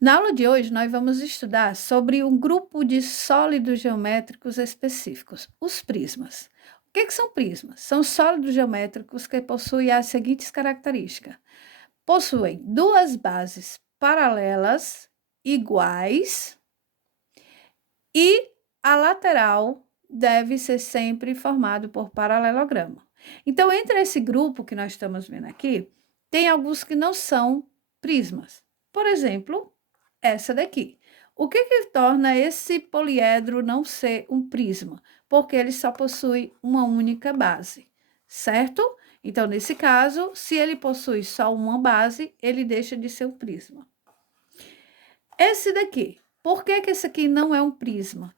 Na aula de hoje, nós vamos estudar sobre um grupo de sólidos geométricos específicos, os prismas. O que são prismas? São sólidos geométricos que possuem as seguintes características: possuem duas bases paralelas iguais e a lateral deve ser sempre formado por paralelogramo. Então, entre esse grupo que nós estamos vendo aqui, tem alguns que não são prismas. Por exemplo, essa daqui. O que torna esse poliedro não ser um prisma? Porque ele só possui uma única base, certo? Então, nesse caso, se ele possui só uma base, ele deixa de ser um prisma. Esse daqui, por que esse aqui não é um prisma?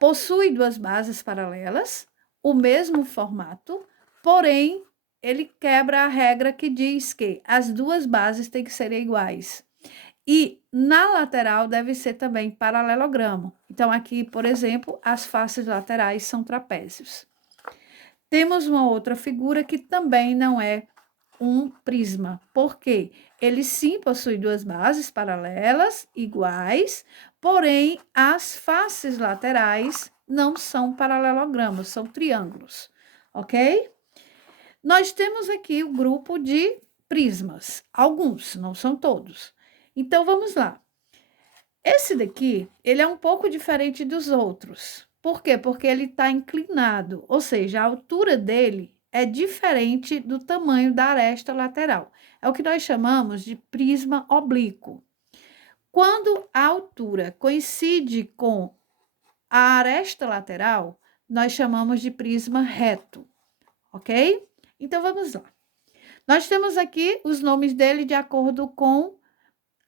Possui duas bases paralelas, o mesmo formato, porém, ele quebra a regra que diz que as duas bases têm que ser iguais. E na lateral deve ser também paralelogramo. Então, aqui, por exemplo, as faces laterais são trapézios. Temos uma outra figura que também não é um prisma, porque ele sim possui duas bases paralelas, iguais, porém as faces laterais não são paralelogramos, são triângulos, ok? Nós temos aqui o grupo de prismas, alguns, não são todos. Então, vamos lá. Esse daqui, ele é um pouco diferente dos outros. Por quê? Porque ele está inclinado, ou seja, a altura dele é diferente do tamanho da aresta lateral. É o que nós chamamos de prisma oblíquo. Quando a altura coincide com a aresta lateral, nós chamamos de prisma reto, ok? Então, vamos lá. Nós temos aqui os nomes dele de acordo com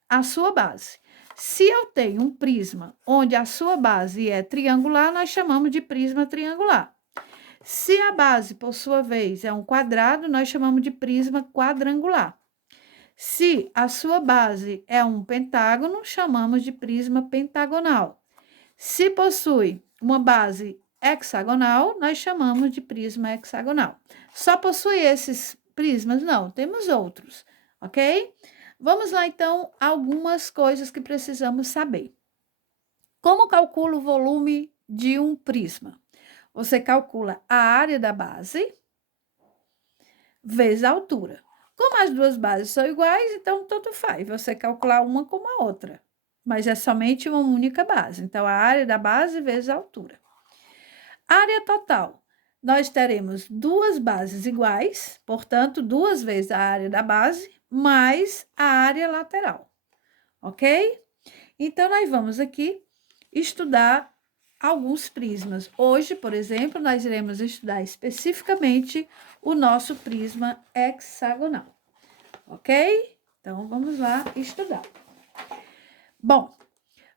a sua base. Se eu tenho um prisma onde a sua base é triangular, nós chamamos de prisma triangular. Se a base, por sua vez, é um quadrado, nós chamamos de prisma quadrangular. Se a sua base é um pentágono, chamamos de prisma pentagonal. Se possui uma base hexagonal, nós chamamos de prisma hexagonal. Só possui esses prismas? Não, temos outros, ok? Vamos lá, então, algumas coisas que precisamos saber. Como calcula o volume de um prisma? Você calcula a área da base vezes a altura. Como as duas bases são iguais, então tanto faz você calcular uma como a outra, mas é somente uma única base. Então, a área da base vezes a altura. Área total. Nós teremos duas bases iguais, portanto, duas vezes a área da base, mais a área lateral, ok? Então, nós vamos aqui estudar alguns prismas. Hoje, por exemplo, nós iremos estudar especificamente o nosso prisma hexagonal, ok? Então, vamos lá estudar. Bom,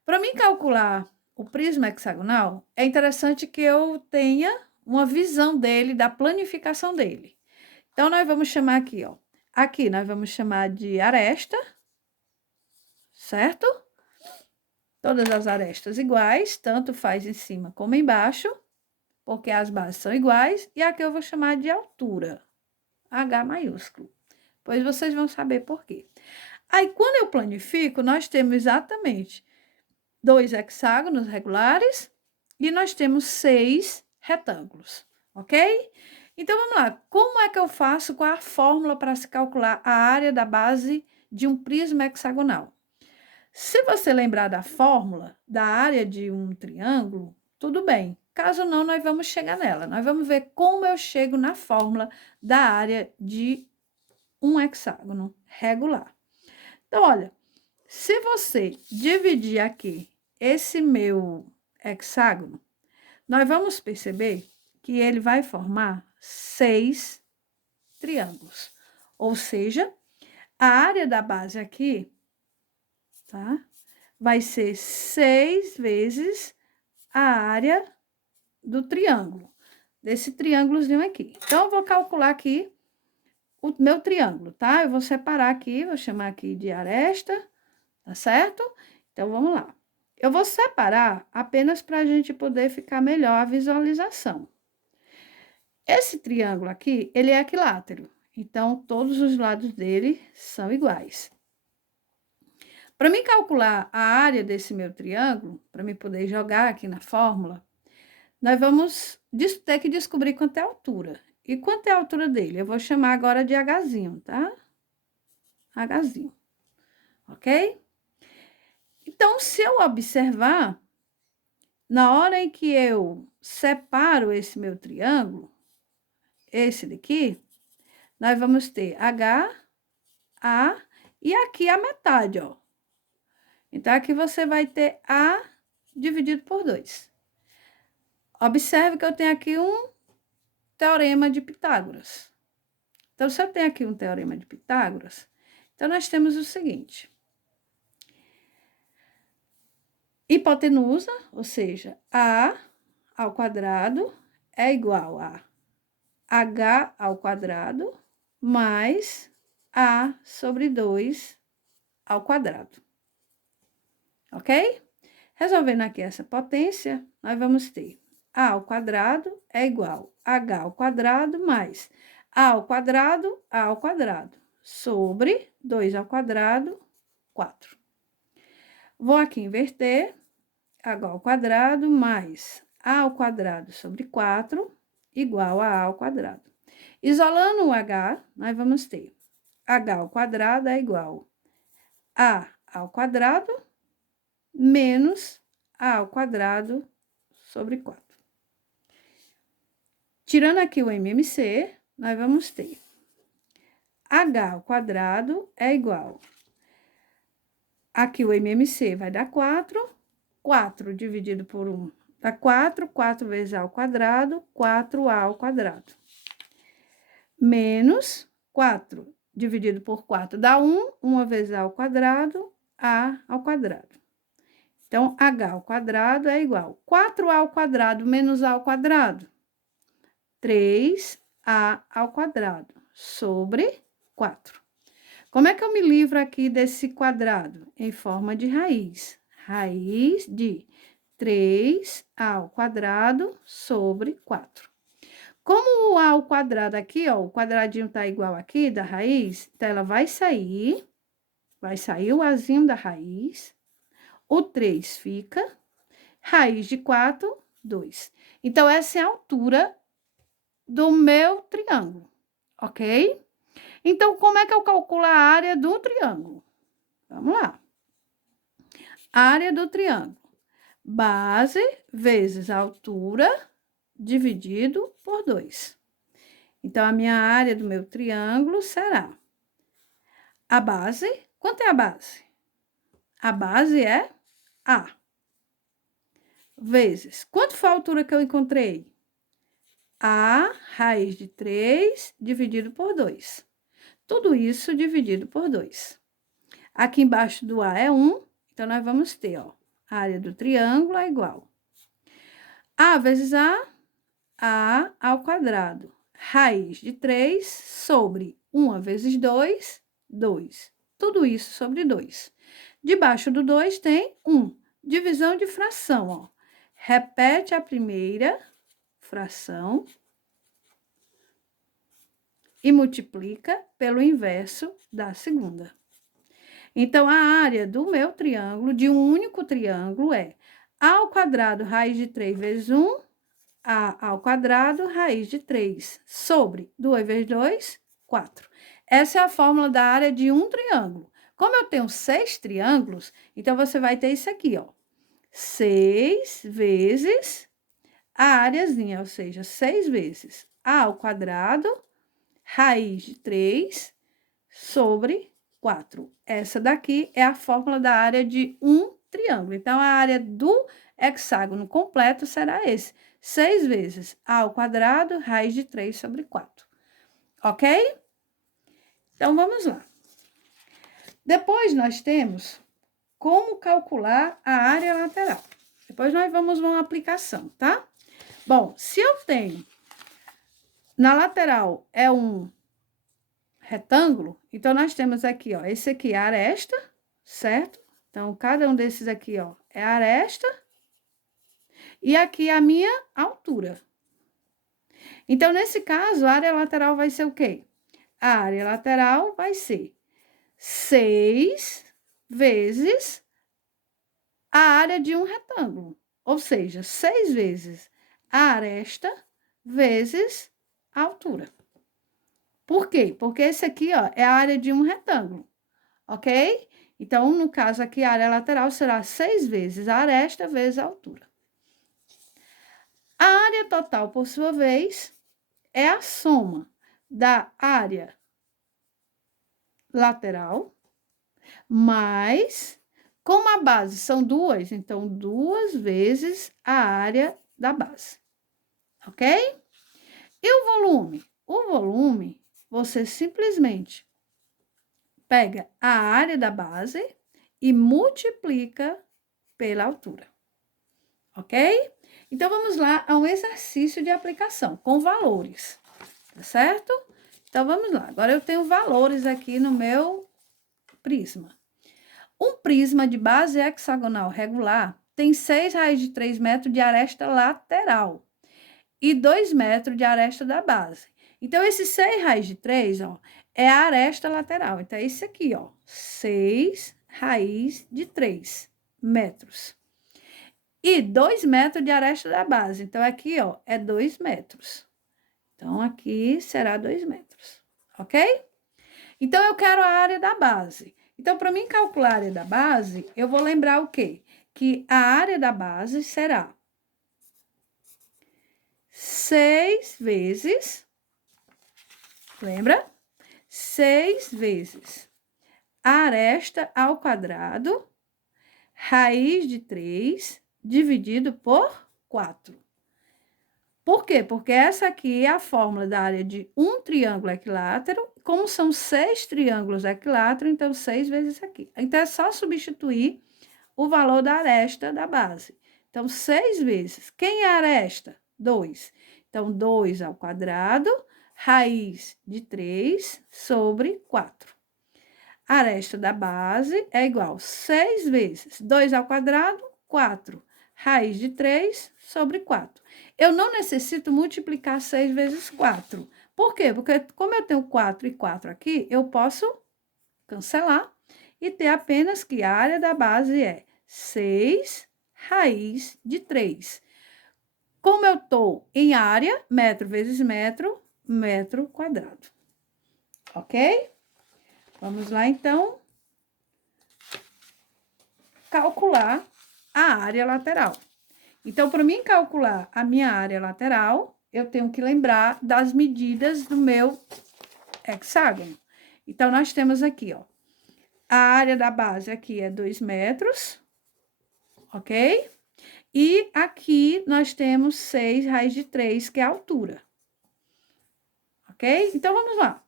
para mim calcular o prisma hexagonal, é interessante que eu tenha uma visão dele, da planificação dele. Então, nós vamos chamar aqui, ó. Aqui nós vamos chamar de aresta, certo? Todas as arestas iguais, tanto faz em cima como embaixo, porque as bases são iguais. E aqui eu vou chamar de altura, H maiúsculo. Pois vocês vão saber por quê. Aí, quando eu planifico, nós temos exatamente 2 hexágonos regulares e nós temos 6 retângulos, ok? Então, vamos lá. Como é que eu faço? Qual é a fórmula para se calcular a área da base de um prisma hexagonal? Se você lembrar da fórmula da área de um triângulo, tudo bem. Caso não, nós vamos chegar nela. Nós vamos ver como eu chego na fórmula da área de um hexágono regular. Então, olha, se você dividir aqui esse meu hexágono, nós vamos perceber que ele vai formar 6 triângulos. Ou seja, a área da base aqui, tá? Vai ser 6 vezes a área do triângulo, desse triângulozinho aqui. Então, eu vou calcular aqui o meu triângulo, tá? Eu vou separar aqui, vou chamar aqui de aresta, tá certo? Então, vamos lá. Eu vou separar apenas para a gente poder ficar melhor a visualização. Esse triângulo aqui, ele é equilátero, então, todos os lados dele são iguais. Para mim calcular a área desse meu triângulo, para mim poder jogar aqui na fórmula, nós vamos ter que descobrir quanto é a altura. E quanto é a altura dele? Eu vou chamar agora de Hzinho, tá? Hzinho, ok? Então, se eu observar, na hora em que eu separo esse meu triângulo, esse daqui, nós vamos ter H, A e aqui a metade, ó. Então, aqui você vai ter A dividido por 2. Observe que eu tenho aqui um teorema de Pitágoras. Então, se eu tenho aqui um teorema de Pitágoras, então nós temos o seguinte. Hipotenusa, ou seja, A ao quadrado é igual a H ao quadrado mais A sobre 2 ao quadrado. Ok? Resolvendo aqui essa potência, nós vamos ter A ao quadrado é igual a H ao quadrado mais A ao quadrado, sobre 2 ao quadrado, 4. Vou aqui inverter, H ao quadrado mais A ao quadrado sobre 4, igual a ao quadrado. Isolando o H, nós vamos ter H ao quadrado é igual a ao quadrado menos A ao quadrado sobre 4. Tirando aqui o MMC, nós vamos ter H ao quadrado é igual. Aqui o MMC vai dar 4. 4 dividido por 1 dá 4. 4 vezes A ao quadrado, 4A ao quadrado. Menos 4 dividido por 4 dá 1. 1 vezes A ao quadrado, A ao quadrado. Então, H ao quadrado é igual a 4A ao quadrado menos A ao quadrado. 3A ao quadrado sobre 4. Como é que eu me livro aqui desse quadrado? Em forma de raiz. Raiz de 3A ao quadrado sobre 4. Como o A ao quadrado aqui, ó, o quadradinho tá igual aqui da raiz, então ela vai sair o Azinho da raiz, o 3 fica, raiz de 4, 2. Então, essa é a altura do meu triângulo, ok? Então, como é que eu calculo a área do triângulo? Vamos lá. Área do triângulo. Base vezes a altura dividido por 2. Então, a minha área do meu triângulo será a base. Quanto é a base? A base é A. Vezes. Quanto foi a altura que eu encontrei? A raiz de 3 dividido por 2. Tudo isso dividido por 2. Aqui embaixo do A é 1, então nós vamos ter, ó, a área do triângulo é igual A vezes A ao quadrado. Raiz de 3 sobre 1 vezes 2, 2. Tudo isso sobre 2. Debaixo do 2 tem 1. Divisão de fração, ó. Repete a primeira fração e multiplica pelo inverso da segunda. Então, a área do meu triângulo, de um único triângulo, é A ao quadrado, raiz de 3 vezes 1, A ao quadrado, raiz de 3, sobre 2 vezes 2, 4. Essa é a fórmula da área de um triângulo. Como eu tenho 6 triângulos, então você vai ter isso aqui, ó. 6 vezes a áreazinha, ou seja, 6 vezes A ao quadrado, raiz de 3, sobre 4. Essa daqui é a fórmula da área de um triângulo. Então, a área do hexágono completo será esse. 6 vezes A ao quadrado, raiz de 3 sobre 4. Ok? Então, vamos lá. Depois, nós temos como calcular a área lateral. Depois, nós vamos uma aplicação, tá? Bom, se eu tenho, na lateral é um retângulo, então nós temos aqui, ó, esse aqui é a aresta, certo? Então, cada um desses aqui, ó, é a aresta. E aqui a minha altura. Então, nesse caso, a área lateral vai ser o quê? A área lateral vai ser 6 vezes a área de um retângulo. Ou seja, 6 vezes a aresta vezes a altura. Por quê? Porque esse aqui, ó, é a área de um retângulo, ok? Então, no caso aqui, a área lateral será 6 vezes a aresta vezes a altura. A área total, por sua vez, é a soma da área lateral mais, como a base são duas, então 2 vezes a área da base, ok? E o volume? O volume, você simplesmente pega a área da base e multiplica pela altura, ok? Então, vamos lá a um exercício de aplicação com valores, tá certo? Então, vamos lá. Agora, eu tenho valores aqui no meu prisma. Um prisma de base hexagonal regular tem 6 raiz de 3 metros de aresta lateral e 2 metros de aresta da base. Então, esse 6 raiz de 3, ó, é a aresta lateral. Então, é esse aqui, ó, 6 raiz de 3 metros. E 2 metros de aresta da base. Então, aqui, ó, é 2 metros. Então, aqui será 2 metros, ok? Então, eu quero a área da base. Então, para mim calcular a área da base, eu vou lembrar o quê? Que a área da base será 6 vezes, lembra? 6 vezes a aresta ao quadrado, raiz de 3, dividido por 4. Por quê? Porque essa aqui é a fórmula da área de um triângulo equilátero. Como são 6 triângulos equiláteros, então 6 vezes aqui. Então, é só substituir o valor da aresta da base. Então, 6 vezes. Quem é a aresta? 2. Então, 2 ao quadrado, raiz de 3 sobre 4. A aresta da base é igual a 6 vezes 2 ao quadrado, 4. Raiz de 3 sobre 4. Eu não necessito multiplicar 6 vezes 4. Por quê? Porque como eu tenho 4 e 4 aqui, eu posso cancelar e ter apenas que a área da base é 6 raiz de 3. Como eu estou em área, metro vezes metro, metro quadrado. Ok? Vamos lá, então, calcular a área lateral. Então, para mim calcular a minha área lateral, eu tenho que lembrar das medidas do meu hexágono. Então, nós temos aqui, ó, a área da base aqui é 2 metros, ok? E aqui nós temos 6 raiz de 3, que é a altura. Ok? Então, vamos lá.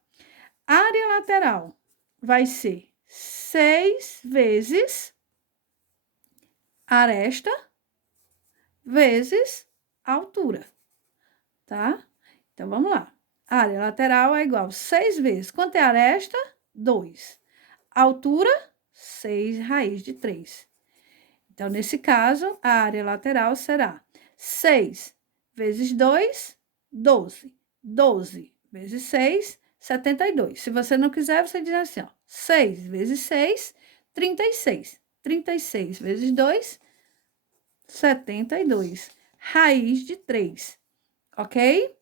A área lateral vai ser 6 vezes aresta vezes a altura, tá? Então, vamos lá. A área lateral é igual a 6 vezes. Quanto é a aresta? 2. A altura, 6 raiz de 3. Então, nesse caso, a área lateral será 6 vezes 2, 12. 12 vezes 6, 72. Se você não quiser, você diz assim, ó, 6 vezes 6, 36. 36 vezes 2, 72. Raiz de 3, ok?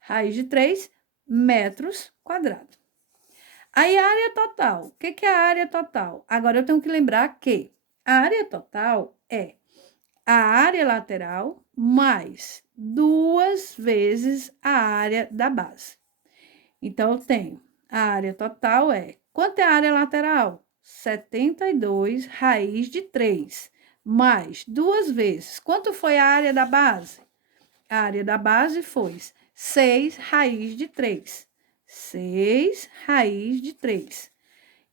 Raiz de 3 metros quadrados. Aí, a área total. O que é a área total? Agora, eu tenho que lembrar que a área total é a área lateral mais 2 vezes a área da base. Então, eu tenho a área total é... Quanto é a área lateral? 72 raiz de 3, mais 2 vezes. Quanto foi a área da base? A área da base foi 6 raiz de 3. 6 raiz de 3.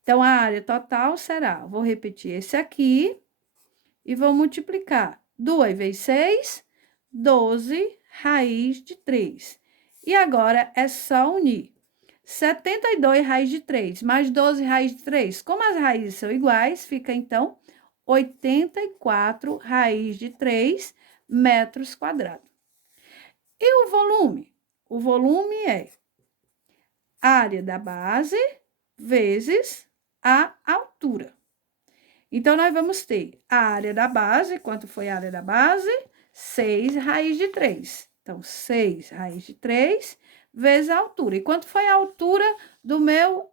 Então, a área total será, vou repetir esse aqui e vou multiplicar. 2 vezes 6, 12 raiz de 3. E agora é só unir. 72 raiz de 3 mais 12 raiz de 3. Como as raízes são iguais, fica então 84 raiz de 3 metros quadrados. E o volume? O volume é área da base vezes a altura. Então, nós vamos ter a área da base. Quanto foi a área da base? 6 raiz de 3. Então, 6 raiz de 3 vezes a altura. E quanto foi a altura do meu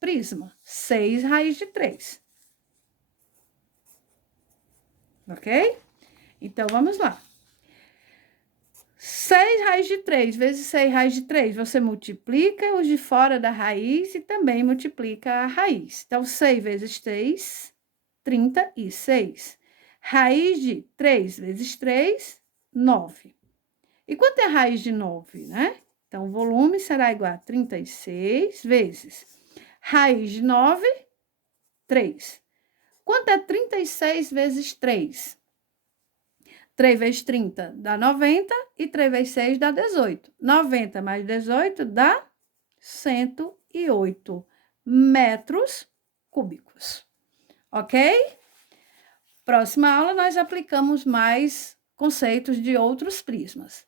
prisma? 6 raiz de 3. Ok? Então, vamos lá. 6 raiz de 3 vezes 6 raiz de 3, você multiplica os de fora da raiz e também multiplica a raiz. Então, 6 vezes 3, 36. Raiz de 3 vezes 3, 9. E quanto é a raiz de 9, né? Então, o volume será igual a 36 vezes raiz de 9, 3. Quanto é 36 vezes 3? 3 vezes 30 dá 90 e 3 vezes 6 dá 18. 90 mais 18 dá 108 metros cúbicos. Ok? Próxima aula, nós aplicamos mais conceitos de outros prismas,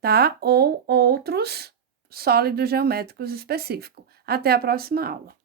tá? Ou outros sólidos geométricos específicos. Até a próxima aula.